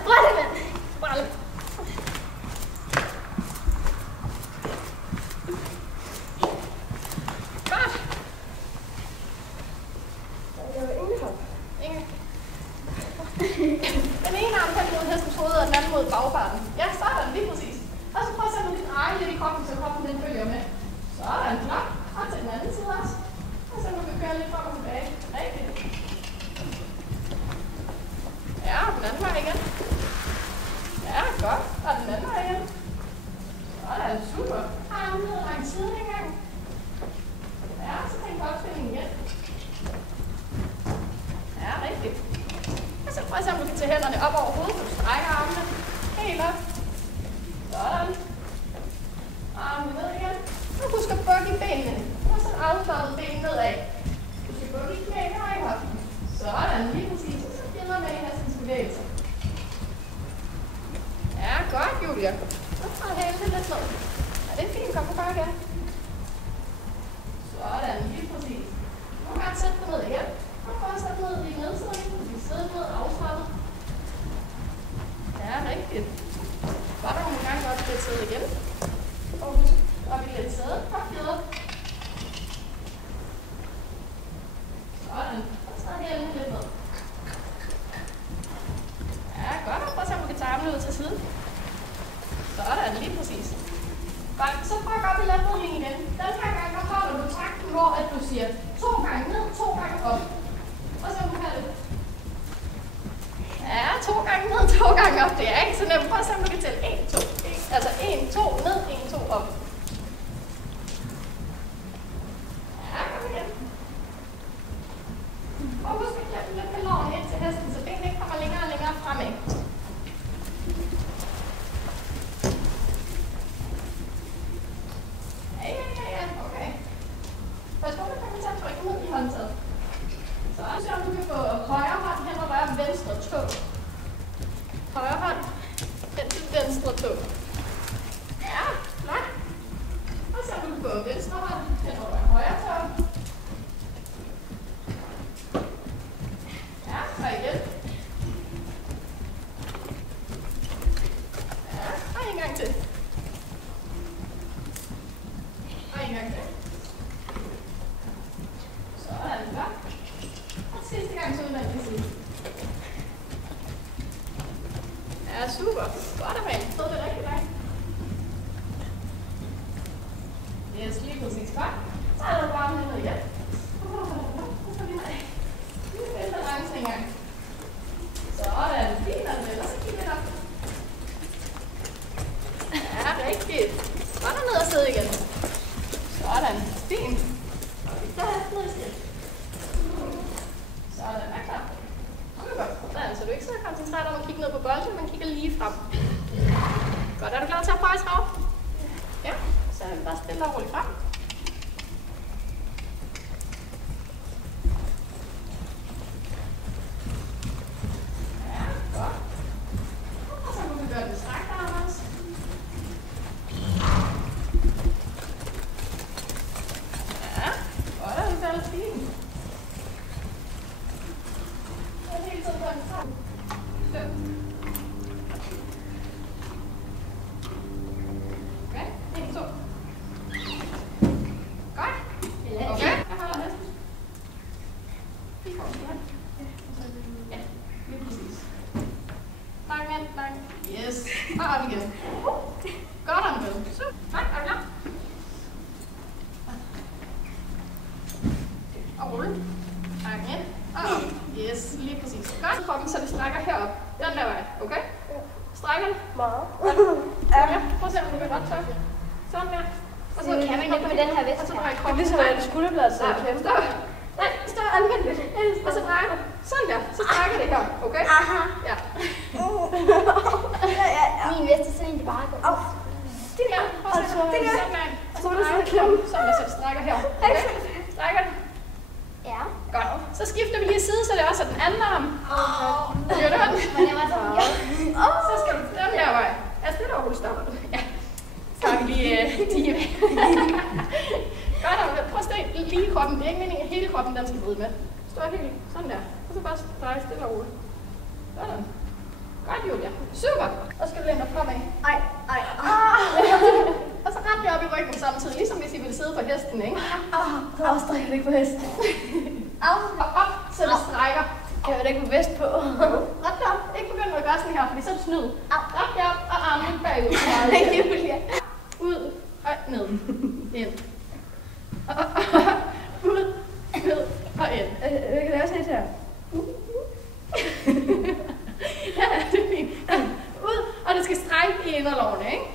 sprætte, mand. Sprætte. Godt. Ingen. Den ene arm kan mod hestens hoved, og den anden mod bagparten. Ja, sådan, lige præcis. Og så prøv at sætte din dreje lidt i kroppen, så kroppen den følger med. Sådan, flot. Og til den anden side også. Og så du kan køre lidt frem og tilbage. Rigtigt. Ja, den anden vej igen. Ja, godt. Og den anden vej igen. Sådan, super. Armen ned langs siden en gang. Ja, så tænk på opspillingen igen. Ja, rigtigt. Og så prøv at se, om du kan tage hænderne op over hovedet, så du strækker armene. Helt op. Sådan. Armene ned igen. Og husk at bukke i benene. Og så afslappet ben nedad. Du skal bukke i knæene og i hoften. Sådan, lige præcis. Og så gider med en af sin bevægelse. Ja, godt, Julia. Så tager hælen lidt ned. Ja, det er fint. Kom på bakke her. Sådan, lige præcis. Nu kan jeg sætte dig ned igen. Og prøv at sætte ned i nedsiden. Du skal sidde ned og afslappet. Ja, rigtigt. Var der nogle gange godt lidt sæde igen? Og husk op i lidt sæde. Kom videre. Sådan. Og så hælen lidt ned. Ja, godt. Prøv at se, om du kan tage armene ud til siden. Sådan, lige præcis. Godt. Så prøv at gå op i landbrugningen igen. Den her gang, der holder du takten, hvor at du siger 2 gange ned, 2 gange op. Og så du kan det. Ja, 2 gange ned, 2 gange op. Det er ikke så nemt. Prøv at se, om du kan tælle 1, 2, 1. Altså 1, 2 ned, 1, 2 op. Ja, kom igen. Og husk at klappe lidt med låren ind til hesten, så benene ikke kommer længere og længere fremad. Ja, okay. Først må du komme til at trykke ned i håndtaget. Så se om du kan få højre hånd hen og røre venstre tå. Højre hånd hen til venstre tå. Ja, flot. Og så kan du få venstre hånd hen og røre højre tå. Ja, og igen. Ja, og en gang til. Og en gang til. Sådan, godt. Og sidste gang så udvendig side. Ja, super. Godt at mand. Stod det rigtig langt. Yes, lige præcis. Godt. Så er der bare ned igen. Så lige med. Lige vælter langt en gang. Sådan. Fint er det. Og så kig lidt op. Ja, rigtigt. Godt ned og sidde igen. Sådan. Fint. Så ned i stil. Sådan, er klar. Super. Sådan, så du ikke så koncentreret om at kigge ned på bolden, men kigger lige frem. Godt, er du klar til at prøve rav? Ja, så er vi bare stille og roligt frem. Ja, godt. Og så kan vi gøre det strakt arm også. Ja, godt, er det faldet fint. Hele tiden på en frem. 5. Okay, 1, 2. Godt. Okay, jeg holder hesten. Lige for den. Ja, lige præcis. Lang ind, lang. Yes. Og op igen. Godt om det. Så, nej, er du klar? Og rulle. Lang ind. Og op. Yes, lige præcis. Godt kroppen, så det strækker herop. Den der vej, okay? Strækker det? Meget. Ja, prøv at se, om du kan godt så. Sådan der. Og så kan man ikke med den her vest. Det er ligesom at skulderbladet sidder klemme. Nej, stå almindeligt. Og så drejer du. Sådan der. Så strækker det her, okay? Aha. Ja. Min vest er sådan en, der bare går. Det der. Prøv at se. Det der. Sådan der. Og så drejer du klemme. Sådan der, så det strækker her. Okay? Strækker det. Ja. Godt. Så skifter vi lige side, så det også er den anden arm. Gør du den? Men jeg var sådan, Så skal du den her vej. Ja, stille og roligt stopper du. Ja. Så har vi lige Godt, prøv at stå lige i kroppen. Det er ikke meningen, at hele kroppen den skal vride med. Stå helt sådan der. Og så bare dreje stille og roligt. Sådan. Godt, Julia. Super. Og skal du læne dig fremad. Ej. Og så ret jer op i ryggen samtidig, ligesom hvis I ville sidde på hesten, ikke? Så strækker det ikke på hesten. Og op, så det strækker. Jeg vil ikke få vest på. Ret jer op. Ikke begynde at gøre sådan her, fordi så er det snyd. Ret jer op og armene bagud. Thank you.